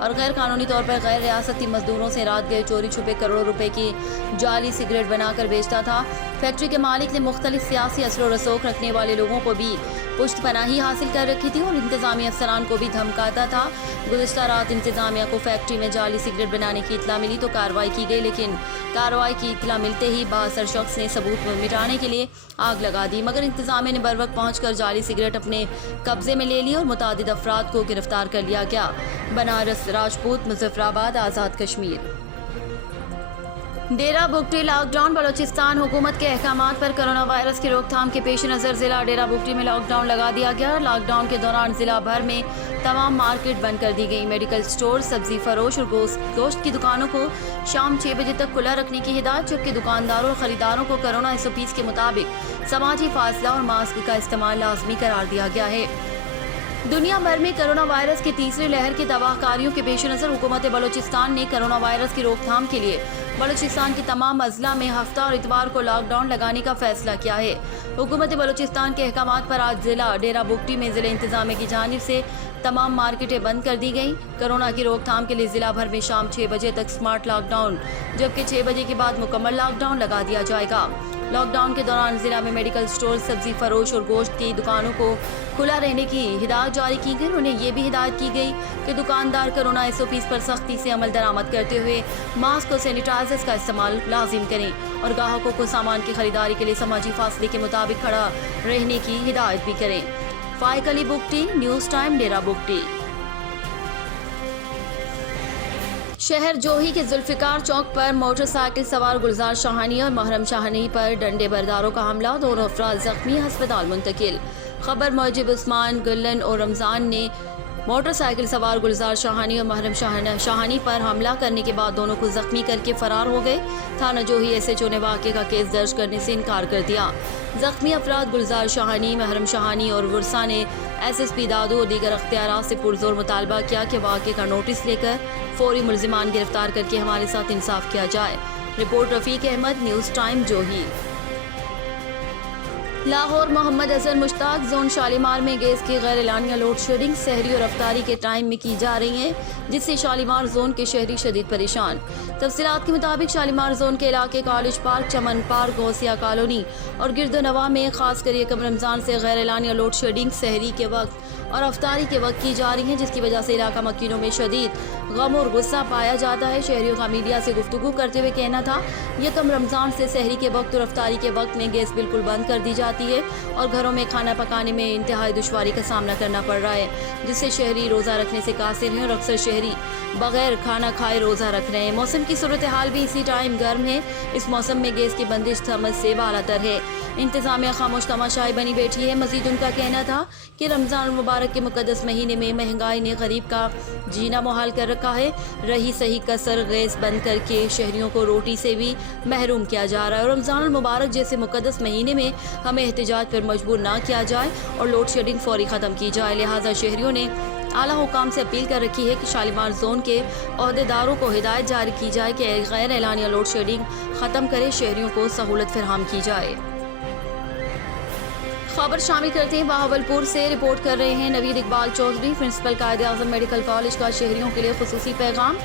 اور غیر قانونی طور پر غیر ریاستی مزدوروں سے رات گئے چوری چھپے کروڑوں روپے کی جعلی سگریٹ بنا کر بیچتا تھا۔ فیکٹری کے مالک نے مختلف سیاسی اثر و رسوخ رکھنے والے لوگوں کو بھی پشت پناہی حاصل کر رکھی تھی اور انتظامی افسران کو بھی دھمکاتا تھا۔ گزشتہ رات انتظامیہ کو فیکٹری میں جعلی سگریٹ بنانے کی اطلاع ملی تو کارروائی کی گئی، لیکن کارروائی کی اطلاع ملتے ہی بااثر شخص نے ثبوت مٹانے کے لیے آگ لگا دی، مگر انتظامیہ نے بروقت پہنچ کر جعلی سگریٹ اپنے قبضے میں لے لی اور متعدد افراد کو گرفتار کر لیا گیا۔ بنارس، راجپوت، مظفرآباد، آزاد کشمیر۔ ڈیرہ بگٹی لاک ڈاؤن۔ بلوچستان حکومت کے احکامات پر کرونا وائرس کی روک تھام کے پیش نظر ضلع ڈیرہ بگٹی میں لاک ڈاؤن لگا دیا گیا۔ لاک ڈاؤن کے دوران ضلع بھر میں تمام مارکیٹ بند کر دی گئی۔ میڈیکل سٹور، سبزی فروش اور گوشت کی دکانوں کو شام 6 بجے تک کھلا رکھنے کی ہدایت، جبکہ دکانداروں اور خریداروں کو کرونا SOPs کے مطابق سماجی فاصلہ اور ماسک کا استعمال لازمی قرار دیا گیا ہے۔ دنیا بھر میں کرونا وائرس کی تیسری لہر کی تباہ کاریوں کے پیش نظر حکومت بلوچستان نے کرونا وائرس کی روک تھام کے لیے بلوچستان کی تمام اضلاع میں ہفتہ اور اتوار کو لاک ڈاؤن لگانے کا فیصلہ کیا ہے۔ حکومت بلوچستان کے احکامات پر آج ضلع ڈیرہ بگٹی میں ضلع انتظامیہ کی جانب سے تمام مارکیٹیں بند کر دی گئیں۔ کرونا کی روک تھام کے لیے ضلع بھر میں شام 6 بجے تک سمارٹ لاک ڈاؤن، جبکہ 6 بجے کے بعد مکمل لاک ڈاؤن لگا دیا جائے گا۔ لاک ڈاؤن کے دوران ضلع میں میڈیکل سٹور، سبزی فروش اور گوشت کی دکانوں کو کھلا رہنے کی ہدایت جاری کی گئی۔ انہیں یہ بھی ہدایت کی گئی کہ دکاندار کرونا SOPs پر سختی سے عمل درآمد کرتے ہوئے ماسک اور سینیٹائزرز کا استعمال لازم کریں اور گاہکوں کو سامان کی خریداری کے لیے سماجی فاصلے کے مطابق کھڑا رہنے کی ہدایت بھی کریں۔ فائق علی بگٹی، نیوز ٹائم، ڈیرہ بگٹی۔ شہر جوہی کے ذوالفقار چوک پر موٹر سائیکل سوار گلزار شاہانی اور محرم شاہانی پر ڈنڈے برداروں کا حملہ، دونوں افراد زخمی، ہسپتال منتقل۔ خبر موجب عثمان، گلن اور رمضان نے موٹر سائیکل سوار گلزار شاہانی اور محرم شاہانی پر حملہ کرنے کے بعد دونوں کو زخمی کر کے فرار ہو گئے۔ تھانہ جوہی SHO نے واقعے کا کیس درج کرنے سے انکار کر دیا۔ زخمی افراد گلزار شاہانی، محرم شاہانی اور ورثا نے SSP دادو اور دیگر اختیارات سے پرزور مطالبہ کیا کہ واقعے کا نوٹس لے کر فوری ملزمان گرفتار کر کے ہمارے ساتھ انصاف کیا جائے۔ رپورٹ رفیق احمد، نیوز ٹائم، جوہی۔ لاہور، محمد اظہر مشتاق۔ زون شالیمار میں گیس کی غیر اعلانیہ لوڈ شیڈنگ سحری اور افطاری کے ٹائم میں کی جا رہی ہے، جس سے شالیمار زون کے شہری شدید پریشان۔ تفصیلات کے مطابق شالیمار زون کے علاقے کالج پارک، چمن پارک، غوثیہ کالونی اور گرد و نواح میں خاص کر یکم رمضان سے غیر اعلانیہ لوڈ شیڈنگ سحری کے وقت اور افطاری کے وقت کی جا رہی ہے، جس کی وجہ سے علاقہ مکینوں میں شدید غم اور غصہ پایا جاتا ہے۔ شہریوں کا میڈیا سے گفتگو کرتے ہوئے کہنا تھا، یکم رمضان سے سحری کے وقت اور افطاری کے وقت میں گیس بالکل بند کر دی جاتی ہے اور گھروں میں کھانا پکانے میں انتہائی دشواری کا سامنا کرنا پڑ رہا ہے، جس سے شہری روزہ رکھنے سے قاصر ہیں اور اکثر شہری بغیر کھانا کھائے روزہ رکھ رہے ہیں۔ موسم کی صورتحال بھی اسی ٹائم گرم ہے۔ اس موسم میں گیس کی بندش سمجھ سے بالا تر ہے۔ انتظامیہ خاموش تماشائی بنی بیٹھی ہے۔ مزید ان کا کہنا تھا کہ رمضان المبارک کے مقدس مہینے میں مہنگائی نے غریب کا جینا محال کر رکھا ہے۔ رہی صحیح کسر گیس بند کر کے شہریوں کو روٹی سے بھی محروم کیا جا رہا ہے اور رمضان المبارک جیسے مقدس مہینے میں ہمیں احتجاج پر مجبور نہ کیا جائے اور لوڈ شیڈنگ فوری ختم کی جائے۔ لہٰذا شہریوں نے اعلیٰ حکام سے اپیل کر رکھی ہے کہ شالیمار زون کے عہدیداروں کو ہدایت جاری کی جائے کہ غیر اعلانیہ لوڈ شیڈنگ ختم کرے، شہریوں کو سہولت فراہم کی جائے۔ خبر شامل کرتے ہیں بہاولپور سے، رپورٹ کر رہے ہیں نوید Iqbal Chaudhry. Principal Quaid Azam medical college کا شہریوں کے لیے خصوصی پیغام،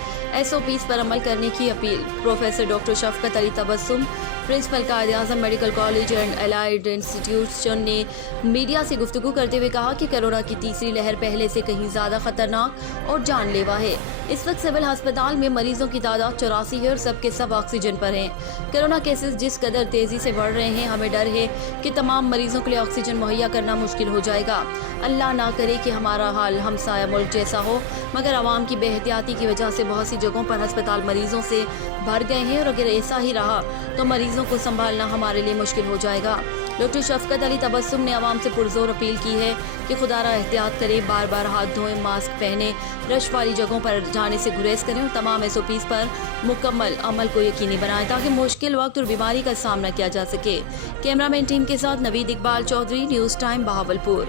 SOPs پر عمل کرنے کی اپیل۔ پروفیسر ڈاکٹر شفقت علی Tabassum, principal Quaid Azam medical college and allied institution نے میڈیا سے گفتگو کرتے ہوئے کہا کہ کرونا کی تیسری لہر پہلے سے کہیں زیادہ خطرناک اور جان لیوا ہے۔ اس وقت سول ہسپتال میں مریضوں کی تعداد 84 ہے اور سب کے سب آکسیجن پر ہیں۔ کرونا کیسز جس قدر تیزی سے بڑھ رہے ہیں، ہمیں ڈر ہے کہ تمام مریضوں کے لیے آکسیجن مہیا کرنا مشکل ہو جائے گا۔ اللہ نہ کرے کہ ہمارا حال ہمسایہ ملک جیسا ہو، مگر عوام کی بے احتیاطی کی وجہ سے بہت سی جگہوں پر ہسپتال مریضوں سے بھر گئے ہیں اور اگر ایسا ہی رہا تو مریضوں کو سنبھالنا ہمارے لیے مشکل ہو جائے گا۔ ڈاکٹر شفقت علی تبسم نے عوام سے پرزور اپیل کی ہے کہ خدا را احتیاط کریں، بار بار ہاتھ دھوئیں، ماسک پہنیں، رش والی جگہوں پر جانے سے گریز کریں اور تمام SOPs پر مکمل عمل کو یقینی بنائیں تاکہ مشکل وقت اور بیماری کا سامنا کیا جا سکے۔ کیمرہ مین ٹیم کے ساتھ نوید اقبال چودھری، نیوز ٹائم، بہاولپور۔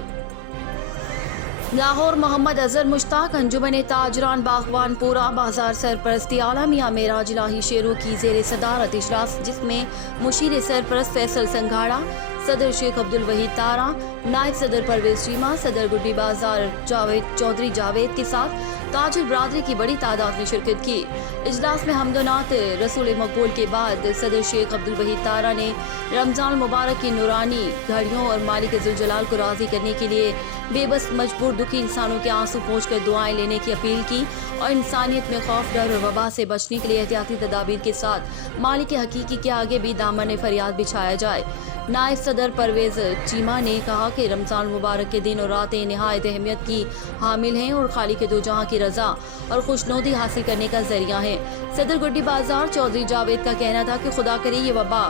لاہور، محمد اظہر مشتاق۔ انجمن تاجران باغبان پورہ بازار سرپرستی اعلیٰ میاں معراج الہی شیرو کی زیر صدارت اجلاس، جس میں مشیر سرپرست فیصل سنگھاڑا، صدر شیخ عبدال وحید تارا، نائب صدر پرویز چیمہ، صدر گڈی بازار چودھری جاوید کے ساتھ تاجر برادری کی بڑی تعداد نے شرکت کی۔ اجلاس میں حمد و نعت رسول مقبول کے بعد صدر شیخ عبدال وحید تارا نے رمضان المبارک کی نورانی گھڑیوں اور مالک ذوالجلال کو راضی کرنے کے لیے بے بس مجبور دکھی انسانوں کے آنسو پوچھ کر دعائیں لینے کی اپیل کی اور انسانیت میں خوف، ڈر اور وبا سے بچنے کے لیے احتیاطی تدابیر کے ساتھ مالک حقیقی کے آگے بھی دامن فریاد بچھایا جائے۔ نائب صدر پرویز چیمہ نے کہا کہ رمضان المبارک کے دن اور راتیں نہایت اہمیت کی حامل ہیں اور خالق دو جہاں کی رضا اور خوشنودی حاصل کرنے کا ذریعہ ہیں۔ صدر گڈی بازار چودھری جاوید کا کہنا تھا کہ خدا کرے یہ وبا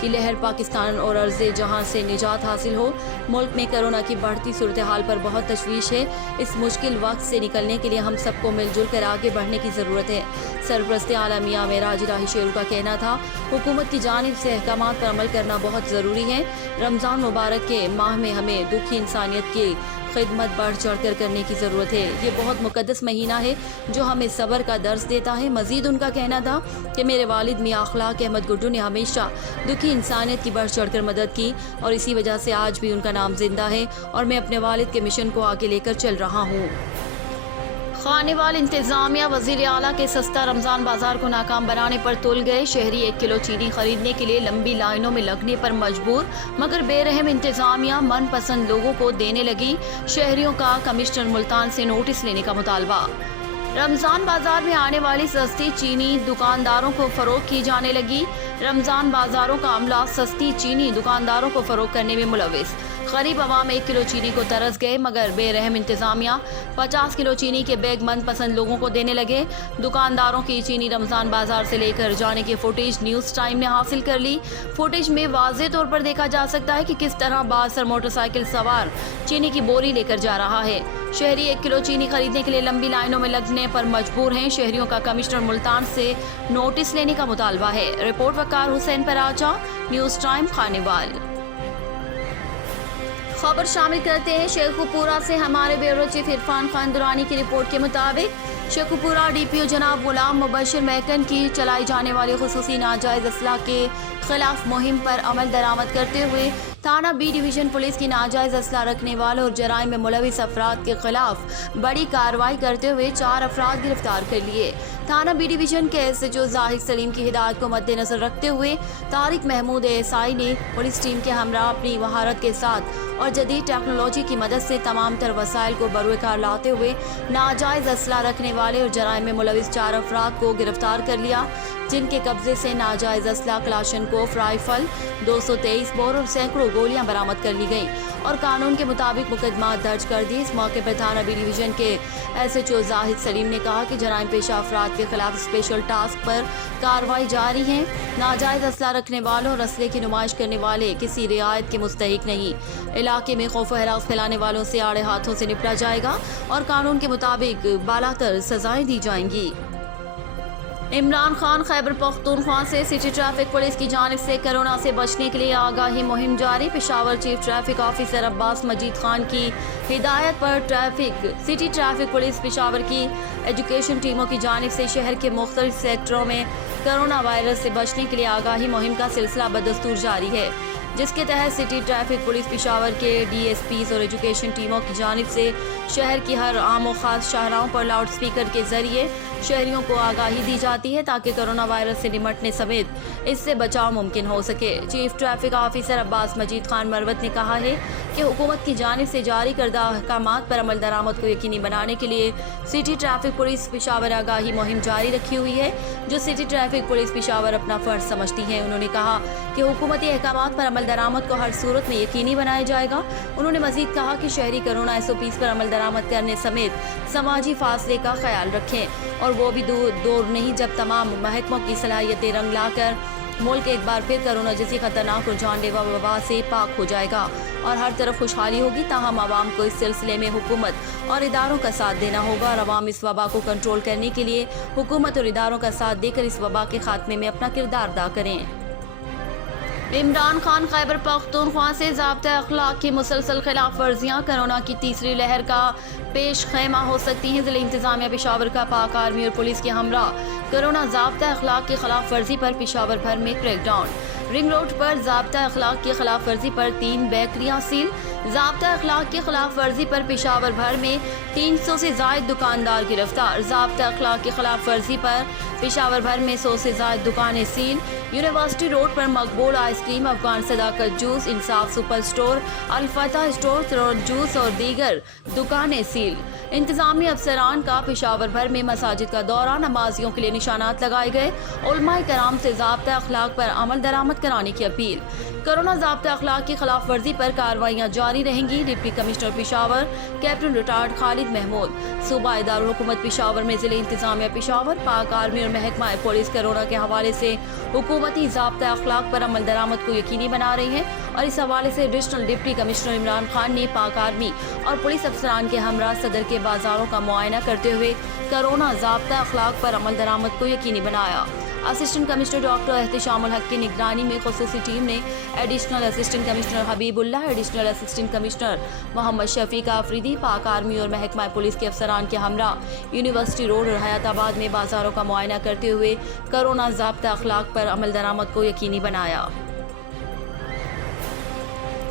کی لہر پاکستان اور عرض جہاں سے نجات حاصل ہو۔ ملک میں کرونا کی بڑھتی صورتحال پر بہت تشویش ہے۔ اس مشکل وقت سے نکلنے کے لیے ہم سب کو مل جل کر آگے بڑھنے کی ضرورت ہے۔ سرپرست اعلیٰ میاں معراج الہی شیرو کا کہنا تھا حکومت کی جانب سے احکامات پر عمل کرنا بہت ضروری ہے۔ رمضان مبارک کے ماہ میں ہمیں دکھی انسانیت کی خدمت بڑھ چڑھ کر کرنے کی ضرورت ہے۔ یہ بہت مقدس مہینہ ہے جو ہمیں صبر کا درس دیتا ہے۔ مزید ان کا کہنا تھا کہ میرے والد میاں اخلاق احمد گڈو نے ہمیشہ دکھی انسانیت کی بڑھ چڑھ کر مدد کی اور اسی وجہ سے آج بھی ان کا نام زندہ ہے اور میں اپنے والد کے مشن کو آگے لے کر چل رہا ہوں۔ خانیوال انتظامیہ وزیر اعلیٰ کے سستا رمضان بازار کو ناکام بنانے پر تل گئے۔ شہری 1 کلو چینی خریدنے کے لیے لمبی لائنوں میں لگنے پر مجبور، مگر بے رحم انتظامیہ من پسند لوگوں کو دینے لگی۔ شہریوں کا کمشنر ملتان سے نوٹس لینے کا مطالبہ۔ رمضان بازار میں آنے والی سستی چینی دکانداروں کو فروخت کی جانے لگی۔ رمضان بازاروں کا عملہ سستی چینی دکانداروں کو فروخت کرنے میں ملوث۔ غریب عوام 1 کلو چینی کو ترس گئے، مگر بے رحم انتظامیہ 50 کلو چینی کے بیگ من پسند لوگوں کو دینے لگے۔ دکانداروں کی چینی رمضان بازار سے لے کر جانے کی فوٹیج نیوز ٹائم نے حاصل کر لی۔ فوٹیج میں واضح طور پر دیکھا جا سکتا ہے کہ کس طرح باز موٹر سائیکل سوار چینی کی بوری لے کر جا رہا ہے۔ شہری 1 کلو چینی خریدنے کے لیے لمبی لائنوں میں لگنے پر مجبور ہیں۔ شہریوں کا کمشنر ملتان سے نوٹس لینے کا مطالبہ ہے۔ رپورٹ وقار حسین پراچا، نیوز ٹائم خانیوال۔ خبر شامل کرتے ہیں شیخوپورہ سے ہمارے بیورو چیف عرفان خان درانی کی رپورٹ کے مطابق شیخوپورہ ڈی پی او جناب غلام مبشر محکن کی چلائی جانے والی خصوصی ناجائز اسلحہ کے خلاف مہم پر عمل درآمد کرتے ہوئے تھانہ بی ڈویژن پولیس کی ناجائز اسلحہ رکھنے والوں اور جرائم میں ملوث افراد کے خلاف بڑی کارروائی کرتے ہوئے 4 افراد گرفتار کر لیے۔ تھانہ بی ڈویژن کے ایس ایچ او زاہد سلیم کی ہدایت کو مد نظر رکھتے ہوئے طارق محمود ASI نے پولیس ٹیم کے ہمراہ اپنی مہارت کے ساتھ اور جدید ٹیکنالوجی کی مدد سے تمام تر وسائل کو بروئے کار لاتے ہوئے ناجائز اسلحہ رکھنے والے اور جرائم میں ملوث 4 افراد کو گرفتار کر لیا، جن کے قبضے سے ناجائز اسلحہ کلاشنکوف رائفل 223 بور اور سینکڑوں گولیاں برآمد کر لی گئیں اور قانون کے مطابق مقدمات درج کر دیے۔ اس موقع پر تھانہ بی ڈویژن کے ایس ایچ او زاہد سلیم نے کہا کہ جرائم پیشہ افراد کے خلاف اسپیشل ٹاسک پر کارروائی جاری ہے۔ ناجائز اسلحہ رکھنے والوں اور اسلحے کی نمائش کرنے والے کسی رعایت کے مستحق نہیں۔ علاقے میں خوف و ہراس پھیلانے والوں سے آڑے ہاتھوں سے نپٹا جائے گا اور قانون کے مطابق بالاتر سزائیں دی جائیں گی۔ عمران خان خیبر پختونخوا سے سٹی ٹریفک پولیس کی جانب سے کرونا سے بچنے کے لیے آگاہی مہم جاری۔ پشاور چیف ٹریفک آفیسر عباس مجید خان کی ہدایت پر سٹی ٹریفک پولیس پشاور کی ایجوکیشن ٹیموں کی جانب سے شہر کے مختلف سیکٹروں میں کرونا وائرس سے بچنے کے لیے آگاہی مہم کا سلسلہ بدستور جاری ہے، جس کے تحت سٹی ٹریفک پولیس پشاور کے DSPs اور ایجوکیشن ٹیموں کی جانب سے شہر کی ہر عام و خاص شاہراہوں پر لاؤڈ سپیکر کے ذریعے شہریوں کو آگاہی دی جاتی ہے تاکہ کرونا وائرس سے نمٹنے سمیت اس سے بچاؤ ممکن ہو سکے۔ چیف ٹریفک آفیسر عباس مجید خان مروت نے کہا ہے کہ حکومت کی جانب سے جاری کردہ احکامات پر عمل درآمد کو یقینی بنانے کے لیے سٹی ٹریفک پولیس پشاور آگاہی مہم جاری رکھی ہوئی ہے، جو سٹی ٹریفک پولیس پشاور اپنا فرض سمجھتی ہے۔ انہوں نے کہا کہ حکومتی احکامات پر عمل درآمد کو ہر صورت میں یقینی بنایا جائے گا۔ انہوں نے مزید کہا کہ شہری کرونا SOPs پر عمل درآمد کرنے سمیت سماجی فاصلے کا خیال رکھیں، اور وہ بھی دور نہیں جب تمام محکموں کی صلاحیتیں رنگ لا کر ملک ایک بار پھر کرونا جیسی خطرناک اور جان لیوا وبا سے پاک ہو جائے گا اور ہر طرف خوشحالی ہوگی۔ تاہم عوام کو اس سلسلے میں حکومت اور اداروں کا ساتھ دینا ہوگا اور عوام اس وبا کو کنٹرول کرنے کے لیے حکومت اور اداروں کا ساتھ دے کر اس وبا کے خاتمے میں اپنا کردار ادا کریں۔ عمران خان خیبر پختونخوا سے ضابطۂ اخلاق کی مسلسل خلاف ورزیاں کرونا کی تیسری لہر کا پیش خیمہ ہو سکتی ہیں۔ ضلع انتظامیہ پشاور کا پاک آرمی اور پولیس کے ہمراہ کرونا ضابطۂ اخلاق کی خلاف ورزی پر پشاور بھر میں کریک ڈاؤن۔ رنگ روڈ پر ضابطہ اخلاق کی خلاف ورزی پر 3 بیکریاں سیل۔ ضابطہ اخلاق کی خلاف ورزی پر پشاور بھر میں 300 سے زائد دکاندار گرفتار۔ ضابطہ اخلاق کی خلاف ورزی پر پشاور بھر میں 100 سے زائد دکانیں سیل۔ یونیورسٹی روڈ پر مقبول آئس کریم، افغان صداقت جوس، انصاف سپر اسٹور، الفتح اسٹور، ترون جوس اور دیگر دکانیں سیل۔ انتظامی افسران کا پشاور بھر میں مساجد کا دورہ، نمازیوں کے لیے نشانات لگائے گئے۔ علماء کرام سے ضابطہ اخلاق پر عمل درآمد کرانے کی اپیل۔ کورونا ضابطہ اخلاق کی خلاف ورزی پر کارروائیاں جاری رہیں گی۔ Deputy commissioner Peshawar captain retired Khalid Mahmood. صوبہ دارالحکومت پشاور میں ضلع انتظامیہ پشاور، پاک آرمی اور محکمہ پولیس کورونا کے حوالے سے حکومتی ضابطہ اخلاق پر عمل درآمد کو یقینی بنا رہی ہے اور اس حوالے سے additional deputy commissioner Imran Khan نے پاک آرمی اور پولیس افسران کے ہمراہ صدر کے بازاروں کا معائنہ کرتے ہوئے کورونا ضابطہ اخلاق پر عمل درآمد کو یقینی بنایا۔ اسسٹنٹ کمشنر ڈاکٹر احتشام الحق کی نگرانی میں خصوصی ٹیم نے ایڈیشنل اسسٹنٹ کمشنر حبیب اللہ، ایڈیشنل اسسٹنٹ کمشنر محمد شفیق آفریدی، پاک آرمی اور محکمہ پولیس کے افسران کے ہمراہ یونیورسٹی روڈ اور حیات آباد میں بازاروں کا معائنہ کرتے ہوئے کورونا ضابطہ اخلاق پر عمل درآمد کو یقینی بنایا۔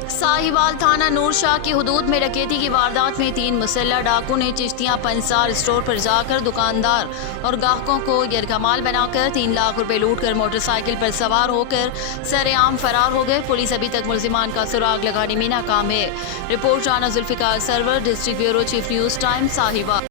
ساہیوال تھانہ نور شاہ کی حدود میں ڈکیتی کی واردات میں 3 مسلح ڈاکو نے چشتیاں پنسار اسٹور پر جا کر دکاندار اور گاہکوں کو یرغمال بنا کر 3 لاکھ روپے لوٹ کر موٹر سائیکل پر سوار ہو کر سر عام فرار ہو گئے۔ پولیس ابھی تک ملزمان کا سراغ لگانے میں ناکام ہے۔ Report Rana Zulfiqar Sarwar, district bureau, chief news time, Sahiwal.